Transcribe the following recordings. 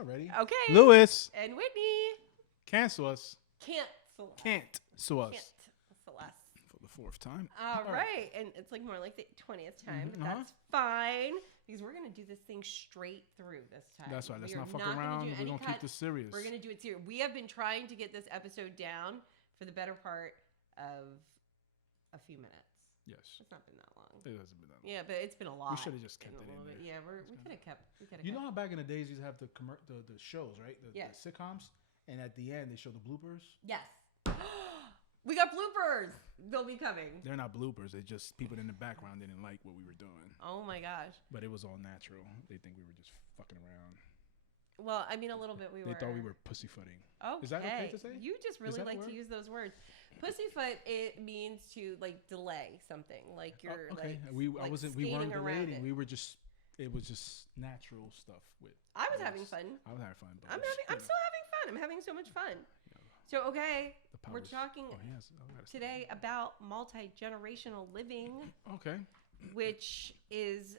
already. Okay. Lewis. And Whitney. Cancel us. Can't. Can't sue us. Celeste. For the 4th time. All right. And it's like more like the 20th time. But that's fine. Because we're going to do this thing straight through this time. That's right. Let's not fuck around. We're going to keep this serious. We're going to do it serious. We have been trying to get this episode down for the better part of a few minutes. Yes. It's not been that long. It hasn't been that long. Yeah, but it's been a lot. We should have just kept it in there. Yeah, we could have kept. You know how back in the days you used to have the shows, right? The sitcoms, and at the end they show the bloopers. Yes. We got bloopers. They'll be coming. They're not bloopers. They're just people in the background didn't like what we were doing. Oh my gosh. But it was all natural. They think we were just fucking around. Well, I mean, a little bit They thought we were pussyfooting. Okay. Is that okay to say? You just really like to use those words. Pussyfoot, it means to like delay something. Like you're okay. like We weren't delaying. It. We were just it was just natural stuff with I was having fun. I was having fun. But I'm still having fun. I'm having so much fun. So we're talking today about multi-generational living. Okay. Which is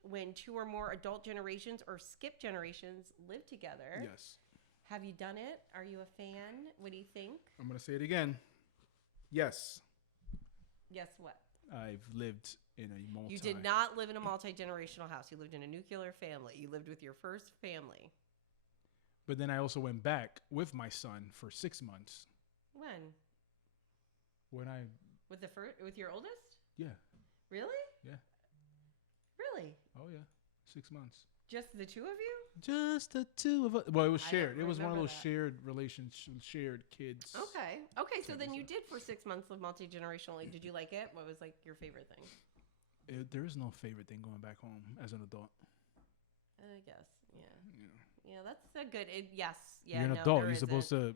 when two or more adult generations or skip generations live together. Yes. Have you done it? Are you a fan? What do you think? I'm going to say it again. Yes. Yes, what? I've lived in a You did not live in a multi-generational house. You lived in a nuclear family. You lived with your first family. But then I also went back with my son for 6 months. When I... With your oldest? Yeah. Really? Yeah. Really? Oh, yeah. 6 months. Just the two of you? Just the two of us. Well, it was shared. It was one of those shared relationships, shared kids. Okay. So then you did for 6 months live multi-generationally. Did you like it? What was like your favorite thing? There is no favorite thing going back home as an adult. I guess. Yeah, that's a good. Yes. Yeah. You're an adult. You're supposed to,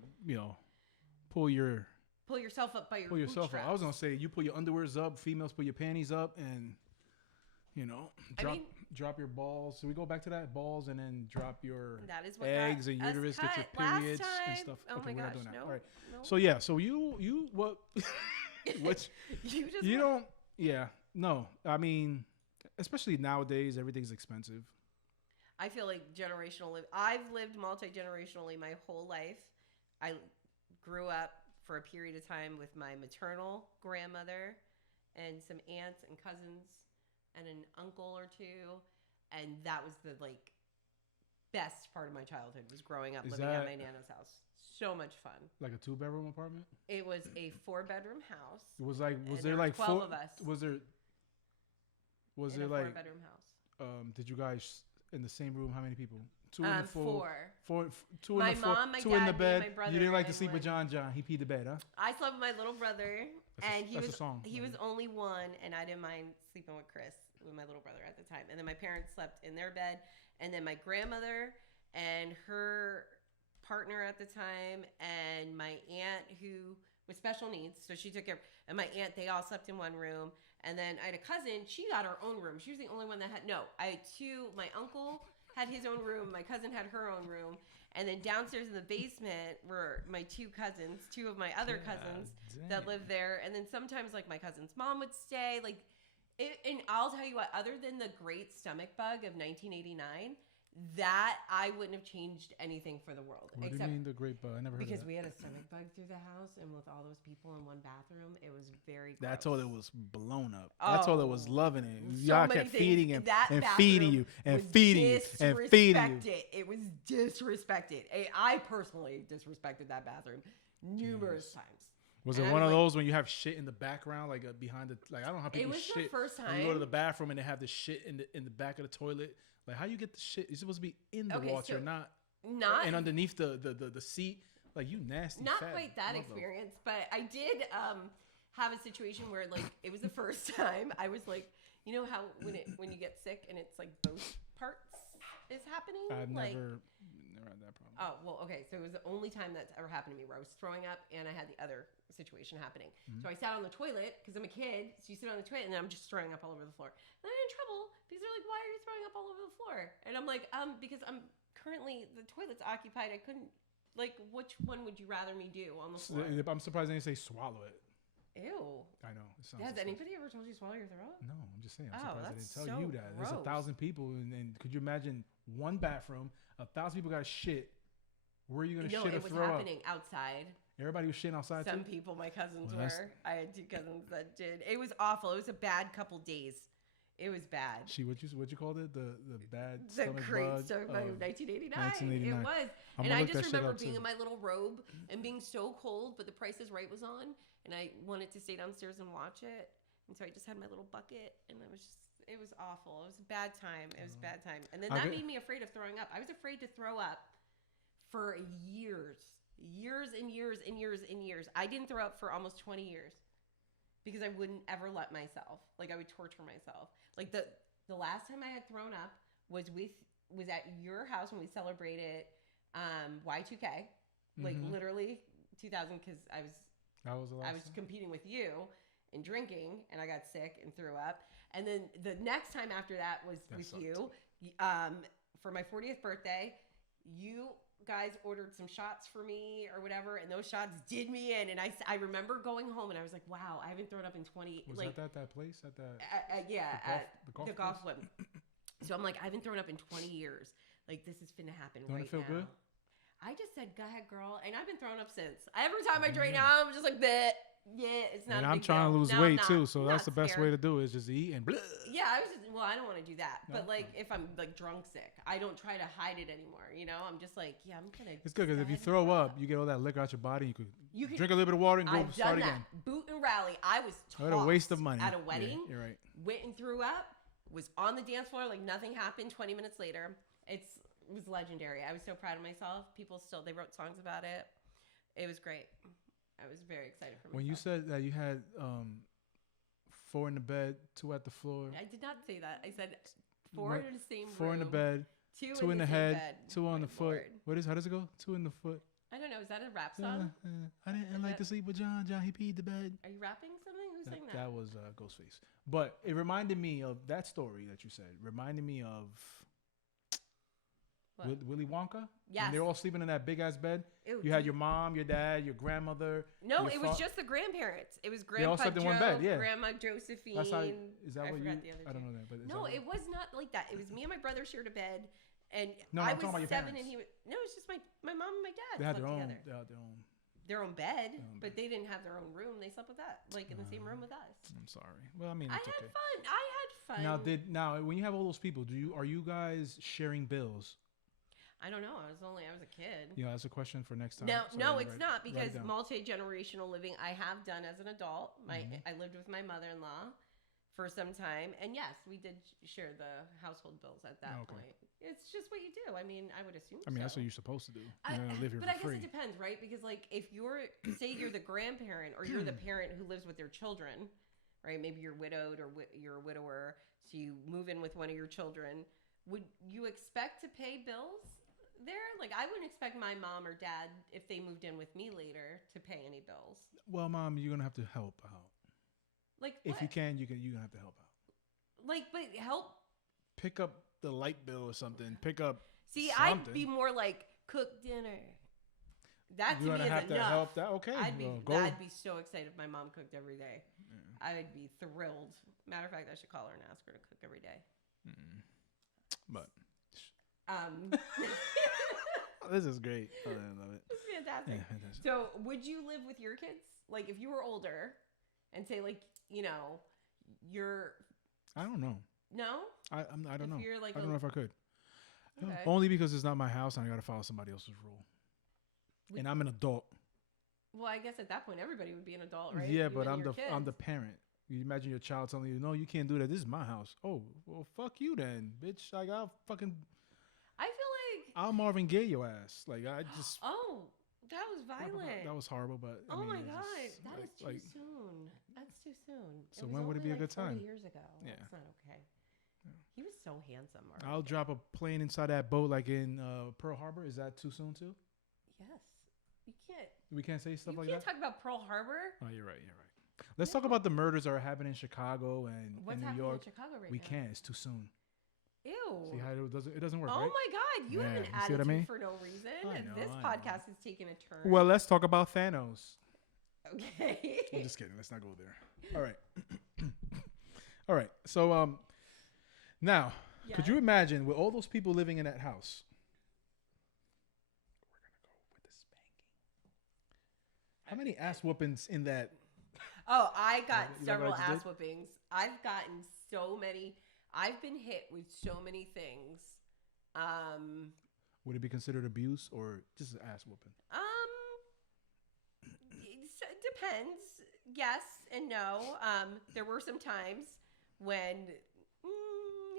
pull yourself up by your bootstraps. I was gonna say you pull your underwears up. Females pull your panties up, and drop your balls. So we go back to that balls, and then drop your eggs and uterus, get your periods and stuff. Oh okay, my we're gosh, not doing that. no, All right. no. So yeah. So you what? Which you don't. Yeah. No. I mean, especially nowadays, everything's expensive. I feel like I've lived multi-generationally my whole life. I grew up for a period of time with my maternal grandmother and some aunts and cousins and an uncle or two. And that was the best part of my childhood was growing up living at my Nana's house. So much fun. Like a 2-bedroom apartment? It was a 4-bedroom house. It was was there 12 of us? Was there a 4-bedroom house? Did you guys in the same room? How many people? Two in the four. Two in the mom, my two dad, in the bed. my brother, you didn't like to sleep with John. He peed the bed, huh? I slept with my little brother, that's a song. He was only one, and I didn't mind sleeping with Chris, with my little brother at the time. And then my parents slept in their bed, and then my grandmother and her partner at the time, and my aunt who with special needs, so she took care of, and my aunt, they all slept in one room. And then I had a cousin, she got her own room. She was the only one that I had two. My uncle had his own room, my cousin had her own room, and then downstairs in the basement were my two of my other cousins that lived there. And then sometimes my cousin's mom would stay. And I'll tell you what, other than the great stomach bug of 1989, that I wouldn't have changed anything for the world. What do you mean the great bug? I never heard of that. Because we had a stomach bug through the house, and with all those people in one bathroom, it was very gross. That's all that was blown up. That's all that was loving it. So Y'all kept feeding him and feeding you and feeding you and feeding you. It was disrespected. I personally disrespected that bathroom numerous times. Was it one of those when you have shit in the background, behind the I don't know how people shit. It was the first time. You go to the bathroom and they have the shit in the back of the toilet. How you get the shit? You're supposed to be in the water, not and underneath the seat. You nasty. Not fat quite that experience, but I did have a situation where it was the first time. I was you know how when you get sick and it's both parts is happening. I've never had that problem. Oh well, okay. So it was the only time that's ever happened to me where I was throwing up and I had the other situation happening. Mm-hmm. So I sat on the toilet because I'm a kid. So you sit on the toilet and then I'm just throwing up all over the floor. And I got in trouble because they're like, "Why are you throwing up all over the floor?" And I'm like, because I'm currently the toilet's occupied. I couldn't which one would you rather me do on the floor? I'm surprised they didn't say swallow it. Ew. I know. Has anybody ever told you to swallow your throat? No, I'm just saying. I'm surprised I didn't tell so you that. gross. There's 1,000 people, and could you imagine one bathroom, 1,000 people got shit. Where are you gonna shit or throw up? No, it was happening outside. Everybody was shitting outside too? Some people, my cousins were. I had 2 cousins that did. It was awful. It was a bad couple days. It was bad. What you called it? The bad stomach bug of 1989. It was. And I just remember being in my little robe and being so cold, but The Price is Right was on, and I wanted to stay downstairs and watch it. And so I just had my little bucket, and it was awful. It was a bad time. It was a bad time. And then that made me afraid of throwing up. I was afraid to throw up for years and years and years and years. I didn't throw up for almost 20 years because I wouldn't ever let myself. Like, I would torture myself. Like, the last time I had thrown up was at your house when we celebrated Y2K. Like, literally 2000, because I was competing with you and drinking, and I got sick and threw up. And then the next time after that was with you. For my 40th birthday, you guys ordered some shots for me or whatever, and those shots did me in. And I remember going home, and I was like, wow, I haven't thrown up in 20. Was that place at the the golf one. So I'm like, I haven't thrown up in 20 years. Like, this is finna happen right now. Don't it feel good? I just said, go ahead, girl. And I've been throwing up since. Every time I drink now, I'm just like, bleh. Yeah, it's not. And I'm trying to lose weight too, so that's the best way to do it, is just eat and blah. Yeah, I don't want to do that. But like, if I'm like drunk sick, I don't try to hide it anymore. You know, I'm just like, yeah, I'm gonna. It's good because if you throw up, you get all that liquor out your body. You could drink a little bit of water and go start again. Boot and rally. I was what a waste of money at a wedding. Yeah, you're right. Went and threw up. Was on the dance floor like nothing happened. 20 minutes later, it was legendary. I was so proud of myself. People they wrote songs about it. It was great. I was very excited for myself. When you said that you had 4 in the bed, 2 at the floor. I did not say that. I said 4 in the same room. 4 in the bed, 2 in the head, 2 on the foot. How does it go? 2 in the foot. I don't know. Is that a rap song? I didn't like to sleep with John. John, he peed the bed. Are you rapping something? Who's saying that? That was Ghostface. But it reminded me of that story that you said. Reminded me of Willy Wonka? Yes. And they're all sleeping in that big ass bed. Ew, you had your mom, your dad, your grandmother. No, it was just the grandparents. It was Grandpa Joe, in one bed, yeah. Grandma Josephine. Is that what you? I don't know that. But no, it was not like that. It was me and my brother shared a bed, and I was 7, and he was. No, it's just my mom and my dad. They had their own. Their own bed, but they didn't have their own room. They slept with us, like in the same room with us. I'm sorry. Well, I mean, it's okay. I had fun. Now when you have all those people, are you guys sharing bills? I don't know. I was a kid. Yeah, that's a question for next time. No, it's not, because multi-generational living I have done as an adult. I lived with my mother-in-law for some time, and yes, we did share the household bills at that point. It's just what you do. I mean, I would assume. That's what you're supposed to do. You're gonna live here but for free. I guess it depends, right? Because like, if you're the grandparent or you're the parent who lives with their children, right? Maybe you're widowed or you're a widower, so you move in with one of your children. Would you expect to pay bills there? Like, I wouldn't expect my mom or dad, if they moved in with me later, to pay any bills. Well, Mom, you're gonna have to help out. Like, if you can, you're gonna have to help out. Like, but help. Pick up the light bill or something. Pick up. See, something. I'd be more like cook dinner. That you're to me is have enough. To help that. Okay, I'd be so excited if my mom cooked every day. Yeah. I would be thrilled. Matter of fact, I should call her and ask her to cook every day. But. This is great. I love it. It's fantastic. Yeah, fantastic. So, would you live with your kids? Like, if you were older, and say, like, you're. I don't know. No. I don't know. Like I don't know if I could. Okay. Only because it's not my house and I got to follow somebody else's rule. And I'm an adult. Well, I guess at that point everybody would be an adult, right? Yeah, but I'm the parent. You imagine your child telling you, "No, you can't do that. This is my house." Oh, well, fuck you then, bitch. Like, I feel like I'll Marvin Gaye your ass. Like, I just. Oh, that was violent. That was horrible, but. Oh my God, that is too soon. That's too soon. So when would it be a good time? 40 years ago. Yeah, that's not okay. Yeah. He was so handsome. I'll drop a plane inside that boat, like in Pearl Harbor. Is that too soon too? Yes. You can't. We can't say stuff like that. You can't talk about Pearl Harbor. Oh, you're right. Let's talk about the murders that are happening in Chicago and What's in New York. In Chicago right we now? can't. It's too soon. Ew. See how it doesn't work, right? Oh my God. You have an attitude for no reason. This podcast is taking a turn. Well, let's talk about Thanos. Okay. I'm just kidding. Let's not go there. All right. All right. So now, could you imagine with all those people living in that house? We're gonna go with the spanking. How many ass whoopings in that? Oh, I got several ass whoopings. I've gotten so many. I've been hit with so many things. Would it be considered abuse or just an ass whooping? It depends. Yes and no. There were some times when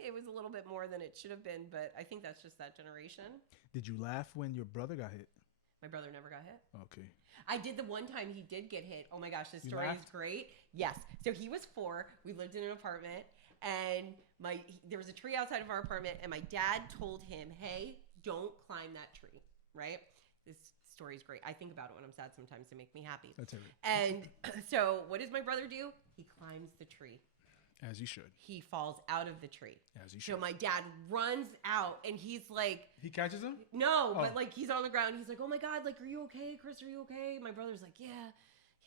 it was a little bit more than it should have been, but I think that's just that generation. Did you laugh when your brother got hit? My brother never got hit. Okay. I did the one time he did get hit. Oh my gosh, this story is great. Yes. So he was 4. We lived in an apartment, and there was a tree outside of our apartment, and my dad told him, "Hey, don't climb that tree." Right? This story is great. I think about it when I'm sad sometimes to make me happy. That's it. And so what does my brother do? He climbs the tree. As he should. He falls out of the tree. As he should. So my dad runs out, and he's like... He catches him? No, but like he's on the ground. He's like, "Oh my God, like, are you okay, Chris? Are you okay?" My brother's like, yeah,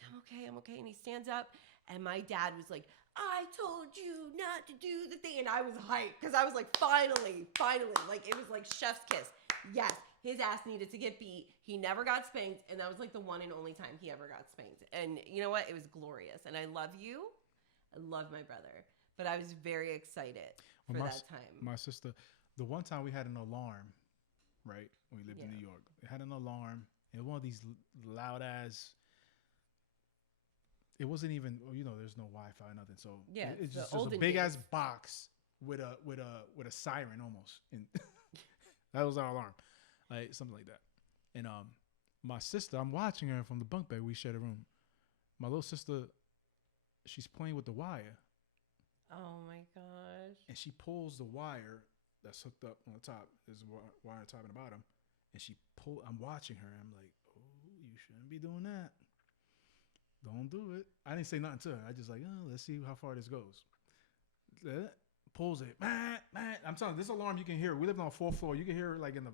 I'm okay. And he stands up, and my dad was like, "I told you not to do the thing." And I was hyped because I was like, finally. Like, it was like chef's kiss. Yes, his ass needed to get beat. He never got spanked, and that was like the one and only time he ever got spanked. And you know what? It was glorious. And I love you. I love my brother, but I was very excited for that time. My sister, the one time we had an alarm, right? When we lived in New York, we had an alarm. It was one of these loud ass. It wasn't even, there's no Wi-Fi, nothing. So it's just a big ass box with a siren almost, and that was our alarm, like something like that. And my sister, I'm watching her from the bunk bed. We shared a room. My little sister, she's playing with the wire. Oh my gosh. And she pulls the wire that's hooked up on the top. There's a wire top and bottom. And I'm watching her. I'm like, oh, you shouldn't be doing that. Don't do it. I didn't say nothing to her. I just like, let's see how far this goes. Pulls it. I'm telling you, this alarm you can hear. We lived on the 4th floor. You can hear it like in the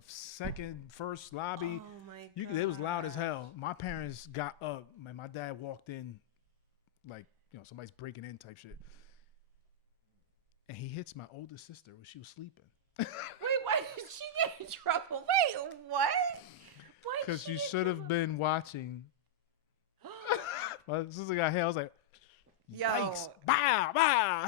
first lobby. Oh my God. It was loud as hell. My parents got up. My dad walked in like, somebody's breaking in type shit. And he hits my older sister when she was sleeping. Wait, why did she get in trouble? Wait, what? Because she should have been watching. My sister got hit. I was like, yikes. Bow, bow.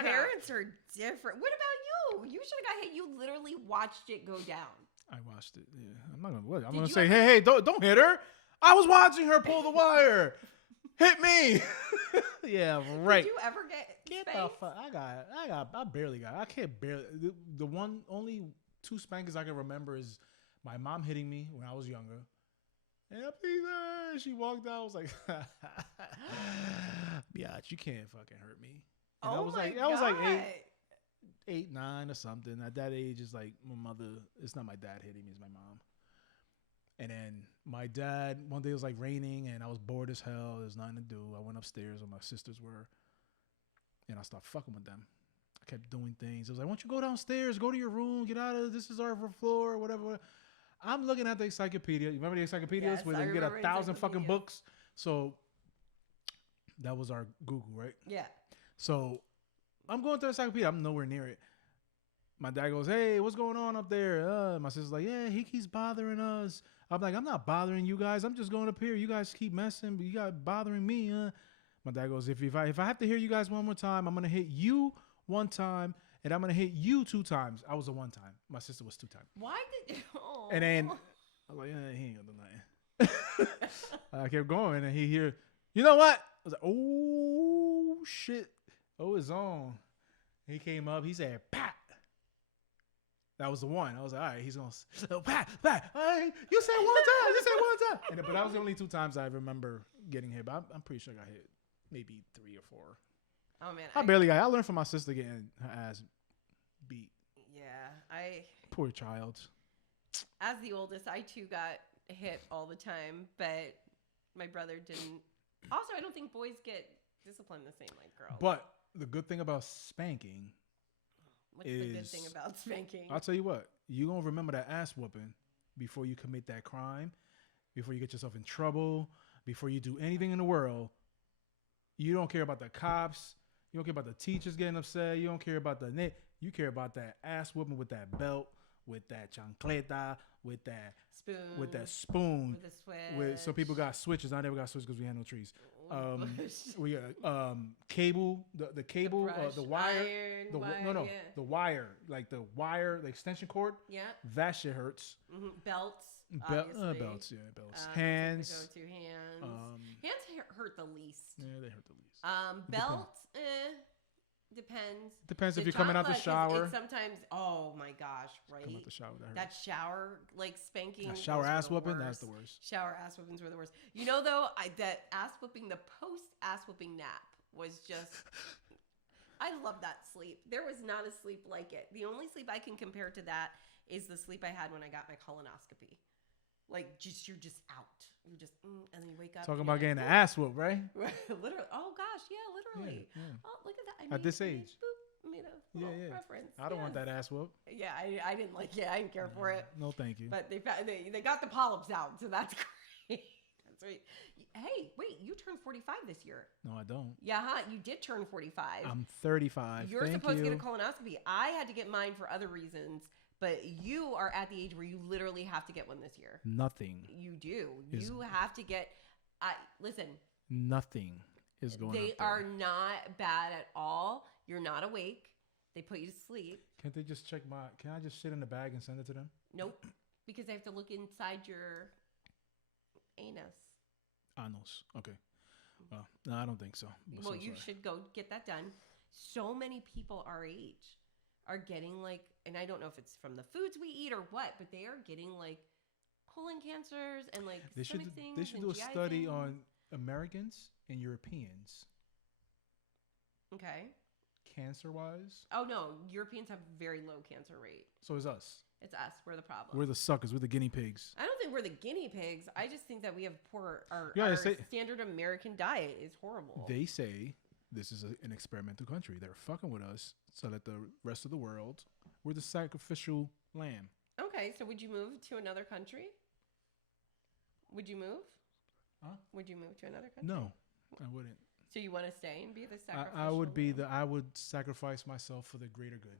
Parents are different. What about you? You should have got hit. You literally watched it go down. I watched it. Yeah. I'm not going to. I'm going to say, hey, don't hit her. I was watching her pull the wire. Hit me. Yeah, right. Did you ever get spanked? I barely got. I can't barely. The only 2 spankings I can remember is my mom hitting me when I was younger. And she walked out. I was like, biatch, you can't fucking hurt me. And I was like 8, 9 or something. At that age, it's like my mother. It's not my dad hitting me. It's my mom. And then my dad, one day it was like raining and I was bored as hell. There's nothing to do. I went upstairs where my sisters were and I started fucking with them. I kept doing things. I was like, why don't you go downstairs, go to your room, get out of this is our floor or whatever. I'm looking at the encyclopedia. You remember the encyclopedias where they get 1,000 fucking books? So that was our Google, right? Yeah. So I'm going through the encyclopedia. I'm nowhere near it. My dad goes, hey, what's going on up there? My sister's like, yeah, he keeps bothering us. I'm like, I'm not bothering you guys. I'm just going up here. You guys keep messing, but you got bothering me. My dad goes, if I have to hear you guys one more time, I'm going to hit you 1 time, and I'm going to hit you 2 times. I was a 1 time. My sister was 2 times. Why did you? Oh. And then I was like, he ain't going to do nothing. I kept going, and he hear, you know what? I was like, oh, shit. Oh, it's on. He came up. He said, pat. That was the one. I was like, all right, he's going to, pat. Hey, you said 1 time. You said 1 time. But that was the only 2 times I remember getting hit. But I'm pretty sure I got hit maybe 3 or 4. Oh, man. I barely got. I learned from my sister getting her ass beat. Yeah, Poor child. As the oldest, I too got hit all the time, but my brother didn't. Also, I don't think boys get disciplined the same like girls. But the good thing about spanking. What's the good thing about spanking? I'll tell you what. You're going to remember that ass whooping before you commit that crime, before you get yourself in trouble, before you do anything in the world. You don't care about the cops. You don't care about the teachers getting upset. You don't care about you care about that ass whooping with that belt, with that chancleta, with that spoon, with the switch. Some people got switches. I never got switches because we had no trees. We got cable, the cable, the wire, the wire, like the wire, the extension cord. Yeah, that shit hurts. Belts. Belts. Hands. The go-to hands. Hands hurt the least. Yeah, they hurt the least. Belt. Depends. Depends if you're coming out the shower. It's sometimes, oh my gosh, right? Come out the shower, that shower like spanking. Shower ass whooping, that's the worst. Shower ass whoopings were the worst. You know though, that ass whooping, the post ass whooping nap was just. I love that sleep. There was not a sleep like it. The only sleep I can compare to that is the sleep I had when I got my colonoscopy. Like you're just out. You just and then you wake up. Talking about getting an ass whoop, right? Literally. Oh gosh, yeah, literally. Yeah. Oh, look at that. At this age. Made a little reference. I don't want that ass whoop. Yeah, I didn't like it. I didn't care for it. No, thank you. But they got the polyps out, so that's great. That's right. Hey, wait, you turned 45 this year. No, I don't. Yeah, you did turn 45. I'm 35. You're supposed to get a colonoscopy. I had to get mine for other reasons. But you are at the age where you literally have to get one this year. Nothing. You do. You have to get. Listen. Nothing is going. They are not bad at all. You're not awake. They put you to sleep. Can't they just check my? Can I just sit in the bag and send it to them? Nope. Because they have to look inside your anus. Anus. Okay. Well, no, I don't think so. Well, you should go get that done. So many people our age are getting like, and I don't know if it's from the foods we eat or what, but they are getting like colon cancers and like stomach things. They should do a study on Americans and Europeans. Okay. Cancer-wise. Oh no, Europeans have very low cancer rate. So is us. It's us. We're the problem. We're the suckers. We're the guinea pigs. I don't think we're the guinea pigs. I just think that we have poor. Our standard American diet is horrible. They say this is an experimental country. They're fucking with us so that the rest of the world, we're the sacrificial lamb. Okay, so would you move to another country? Would you move? Huh? Would you move to another country? No, I wouldn't. So you want to stay and be the sacrificial I would sacrifice myself for the greater good.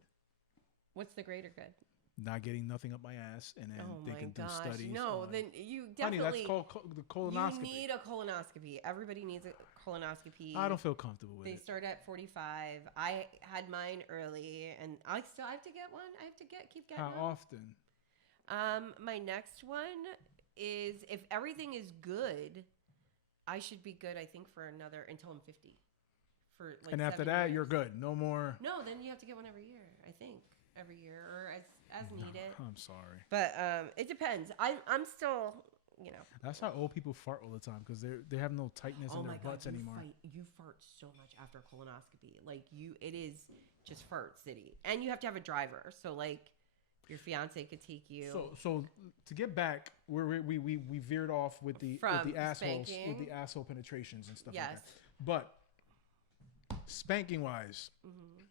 What's the greater good? Not getting nothing up my ass, and then they can do studies. No, then you definitely. Honey, that's called the colonoscopy. You need a colonoscopy. Everybody needs a colonoscopy. I don't feel comfortable with it. They start at 45. I had mine early, and I still have to get one. I have to keep getting. How often? My next one is if everything is good, I should be good. I think for another until I'm 50. For like. And after that, years. you're good. No more. No, then you have to get one every year. I think every year or as needed. I'm sorry. But it depends. I'm still, you know. That's how old people fart all the time because they have no tightness in their butts anymore. You fart so much after colonoscopy. Like it is just fart city. And you have to have a driver. So like your fiance could take you. So to get back, we veered off with the assholes spanking. with the asshole penetrations and stuff yes. like that. But spanking wise. Mm-hmm.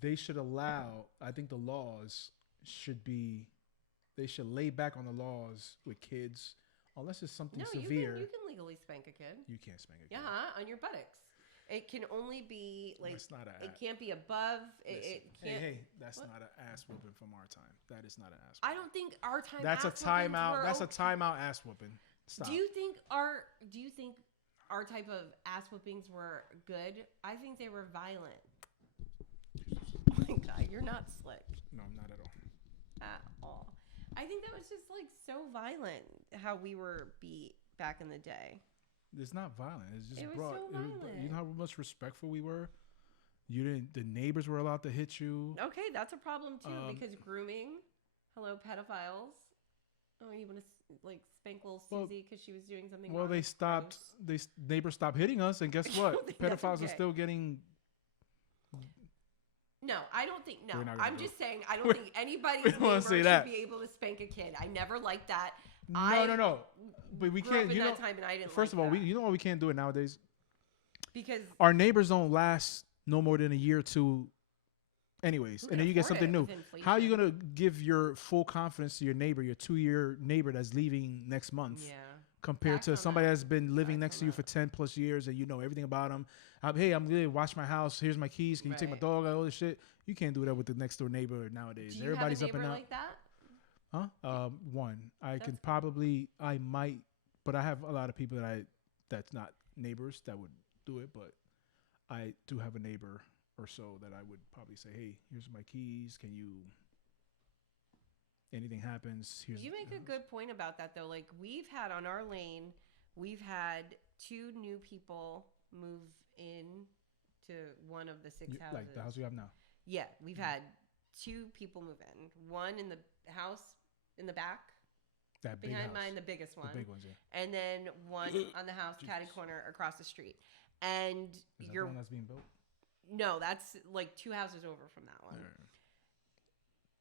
They should allow, I think the laws they should lay back on the laws with kids, unless it's something severe. You can legally spank a kid. You can't spank a kid. Yeah, on your buttocks. It can only be like, it can't be above. It can't. Hey, that's not an ass whooping from our time. That is not an ass I whooping. don't think our time. That's a timeout. That's a timeout ass whooping. Stop. Do you think our type of ass whoopings were good? I think they were violent. Oh my God, you're not slick. No, not at all. At all. I think that was just like so violent how we were beat back in the day. It's not violent. It's just so violent. You know how much respectful we were? The neighbors were allowed to hit you. Okay, that's a problem too because grooming. Hello, pedophiles. Oh, you want to like spank little Susie because she was doing something wrong? Well, neighbors stopped hitting us, and guess what? Pedophiles are still getting. No, I don't think. No, I'm just saying. I don't think anybody's neighbor should be able to spank a kid. I never liked that. No. But we can't. You know, time and I didn't. First of all, you know why we can't do it nowadays? Because our neighbors don't last no more than a year or two. Anyways, and then you get something new. How are you gonna give your full confidence to your neighbor, your 2-year neighbor that's leaving next month? Yeah. compared Facts to on somebody that. that's been living Facts next on to you that. for 10 plus years and you know everything about them. Hey, I'm going to watch my house. Here's my keys. Can you take my Right. dog? All this shit. You can't do that with the next door neighbor nowadays. Do you have a Everybody's up and neighbor out. like that? Huh? One. I That's can cool. probably, I might, but I have a lot of people that's not neighbors that would do it. But I do have a neighbor or so that I would probably say, hey, here's my keys. Can you, anything happens, here's. You make a good point about that though. Like we've had on our lane, we've had 2 new people move in to one of the 6 houses. Like the house you have now. Yeah, we've had 2 people move in. One in the house in the back That big behind house. mine, the biggest one. The big ones, yeah. And then one on the house catty corner across the street. And Is that the you're one that's being built? no, that's like 2 houses over from that one. Or-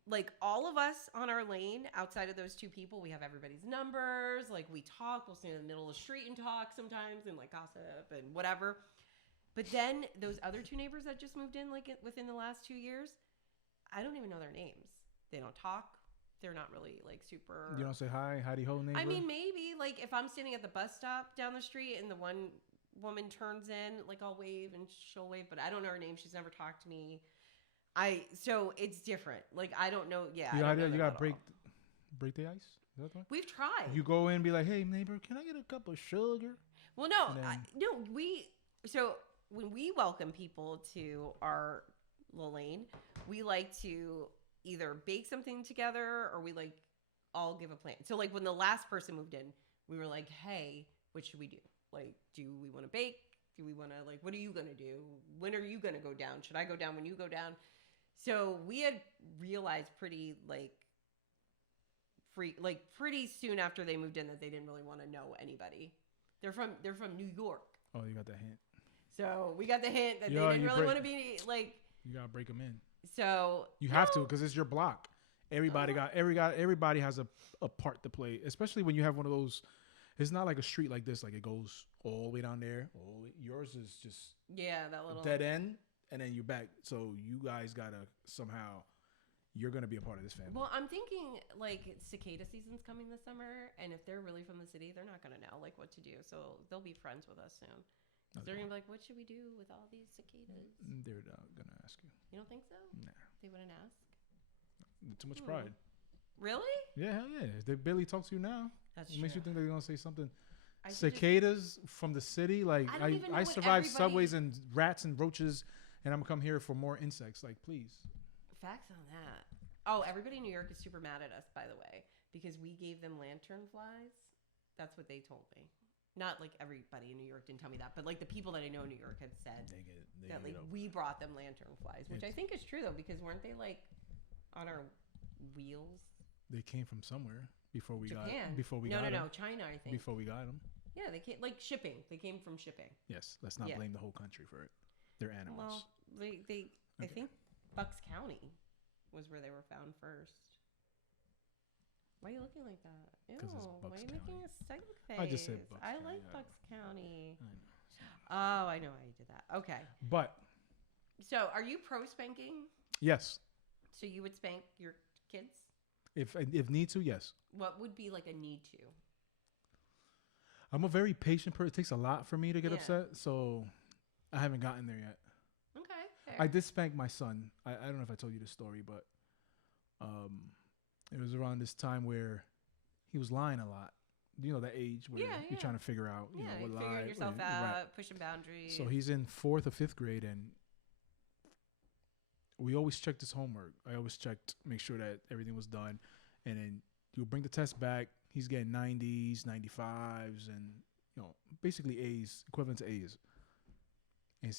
Like all of us on our lane, outside of those 2 people, we have everybody's numbers. Like we talk, we'll stand in the middle of the street and talk sometimes and like gossip and whatever. But then those other 2 neighbors that just moved in like within the last 2 years, I don't even know their names. They don't talk. They're not really like super. You don't say hi, howdy ho, neighbor? I mean, maybe like if I'm standing at the bus stop down the street and the one woman turns in, like I'll wave and she'll wave, but I don't know her name. She's never talked to me. So it's different. Like I don't know. Yeah, you I don't know you them gotta at break all. break the ice. Is that the one? We've tried. You go in and be like, hey neighbor, can I get a cup of sugar? Well, no, And then- no. So when we welcome people to our little lane, we like to either bake something together or we like all give a plan. So like when the last person moved in, we were like, hey, what should we do? Like, do we want to bake? Do we want to like, what are you gonna do? When are you gonna go down? Should I go down when you go down? So we had realized pretty soon after they moved in that they didn't really want to know anybody. They're from New York. Oh, you got that hint. So we got the hint that Yeah, they didn't you really break- want to be like. You gotta break them in. So You have to because it's your block. Everybody everybody has a part to play, especially when you have one of those. It's not like a street like this, like it goes all the way down there. Yours is just Yeah, that little dead end, and then you're back. So you guys gotta somehow. You're gonna be a part of this family. Well, I'm thinking like cicada season's coming this summer, and if they're really from the city, they're not gonna know like what to do. So they'll be friends with us soon. They're gonna be like, "What should we do with all these cicadas?" They're not gonna ask you. You don't think so? Nah, They wouldn't ask. too much pride. Really? Yeah, hell yeah. If they barely talk to you now, That's it makes you think they're gonna say something. I should just- Cicadas from the city, like I don't even know I what survived everybody- subways and rats and roaches, and I'm gonna come here for more insects. Like, please. Facts on that. Oh, everybody in New York is super mad at us, by the way, because we gave them lantern flies. That's what they told me. Not like everybody in New York didn't tell me that, but like the people that I know in New York had said that like we brought them lantern flies, which I think is true though, because weren't they like on our wheels? They came from somewhere before we Japan. got before we no, got no, them. no, China, I think. Before we got them. Yeah, they came like shipping. They came from shipping. Yes, let's not Yeah. blame the whole country for it. They're animals. Well, they I Okay. think Bucks County was where they were found first. Why are you looking like that? Ew, 'Cause it's why are Bucks you making County. a psycho face? I just said Bucks I County, like yeah. Bucks County. I know. Oh, I know why you did that. Okay. But So, are you pro spanking? yes, So you would spank your kids? if need to, yes. What would be like a need to? I'm a very patient person. It takes a lot for me to get Yeah. upset, so I haven't gotten there yet. Okay. Fair. I did spank my son. I don't know if I told you this story, but it was around this time where he was lying a lot. You know, that age where Yeah, you're yeah. trying to figure out, you Yeah, know, what lie. figuring yourself right. out, pushing boundaries. So he's in 4th or 5th grade, and we always checked his homework. I always checked, make sure that everything was done, and then you bring the test back. He's getting 90s, 95s, and you know, basically A's, equivalent to A's. And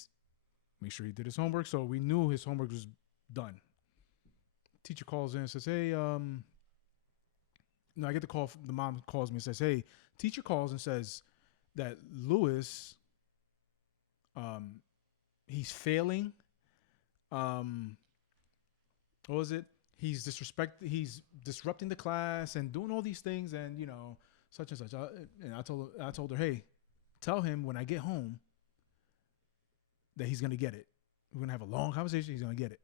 make sure he did his homework, so we knew his homework was done. Teacher calls in and says, "Hey, no, I get the call. The mom calls me and says, "Hey, teacher calls and says that Lewis, he's failing. What was it? He's disrupting the class and doing all these things, and you know, such and such." And I told her, "Hey, tell him when I get home that he's gonna get it. We're gonna have a long conversation. He's gonna get it."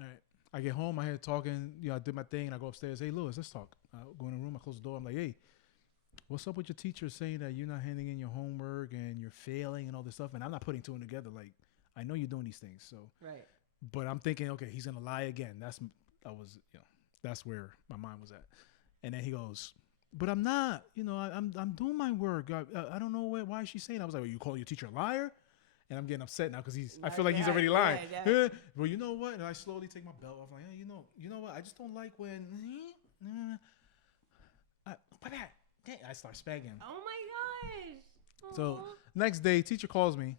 All right. I get home, I hear talking, you know, I did my thing, and I go upstairs. "Hey, Lewis, let's talk." I go in the room, I close the door. I'm like, "Hey, what's up with your teacher saying that you're not handing in your homework and you're failing and all this stuff? And I'm not putting two and together. Like, I know you're doing these things. So, Right. but I'm thinking, okay, he's going to lie again. That's where my mind was at. And then he goes, but I'm not, I'm doing my work. I don't know why she's saying. I was like, well, you call your teacher a liar? And I'm getting upset now because I feel like he's already lying. Yeah. Well, you know what? And I slowly take my belt off. Like, hey, you know what? I just don't like when. I start spanking him. Oh my gosh. Aww. So next day, teacher calls me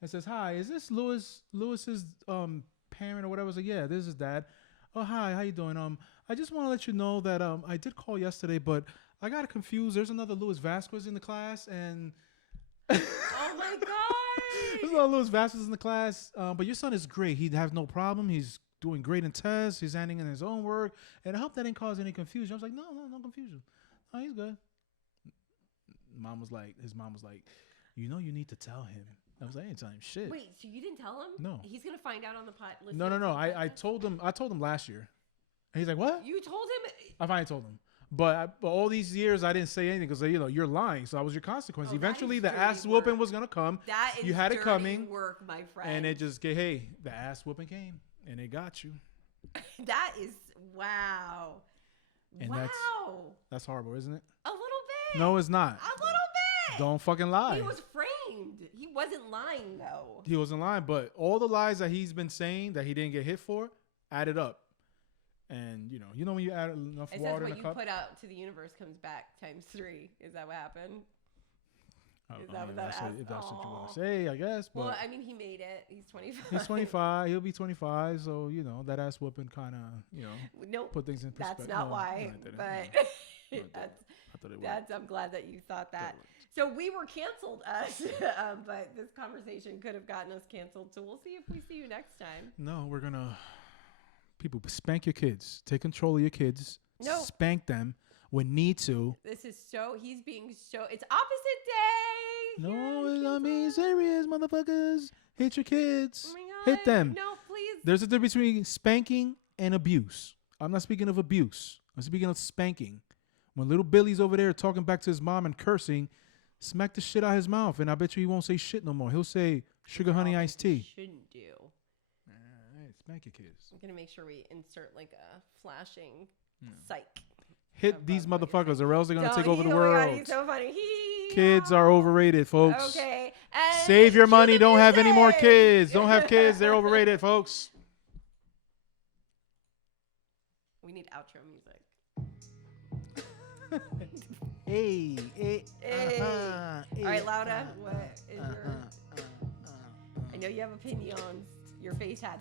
and says, "Hi, is this Lewis's parent or whatever?" I was like, "Yeah, this is Dad." "Oh, hi, how you doing? I just want to let you know that I did call yesterday, but I got confused. There's another Luis Vasquez in the class, and oh my gosh, there's another Luis Vasquez in the class. But your son is great. He has no problem. He's doing great in tests. He's handing in his own work, and I hope that didn't cause any confusion." I was like, "No confusion. Oh, he's good." His mom was like, you need to tell him. I was like, I ain't telling him shit. Wait, so you didn't tell him? No. He's gonna find out on the pot. No. I told him last year. And he's like, what? You told him? I finally told him. But all these years, I didn't say anything because you're lying. So that was your consequence. Oh, Eventually, the ass whooping was gonna come. That is you had it coming. Work, my friend. And it just the ass whooping came, and it got you. That is wow. And that's horrible, isn't it? A little bit. No, it's not. A little bit. Don't fucking lie. He was framed. He wasn't lying though. He wasn't lying, but all the lies that he's been saying that he didn't get hit for added up. And you know when you add enough water in a cup. What you put out to the universe comes back times 3. Is that what happened? Is that what that if that's what you want to say, I guess. But well, I mean, he made it. He's 25. He's 25. He'll be 25. So that ass whooping kind of nope, put things in perspective. That's not why. But I'm glad that you thought that. So we were canceled, but this conversation could have gotten us canceled. So we'll see if we see you next time. No, we're gonna. People, spank your kids. Take control of your kids. No. Spank them when need to. This is he's being it's opposite day. No, I'm being serious, motherfuckers. Hit your kids. Oh my God. Hit them. No, please. There's a difference between spanking and abuse. I'm not speaking of abuse. I'm speaking of spanking. When little Billy's over there talking back to his mom and cursing, smack the shit out of his mouth, and I bet you he won't say shit no more. He'll say sugar honey iced tea. Shouldn't do. Spank your kids. I'm gonna make sure we insert like a flashing psych. Hit these motherfuckers, or else they're gonna take over the world. God, he's so funny. Kids are overrated, folks. Okay. Save your money. Don't have any more kids. Don't have kids. They're overrated, folks. We need outro music. Hey. All right, Lauda. What is your? I know you have opinions. Your face had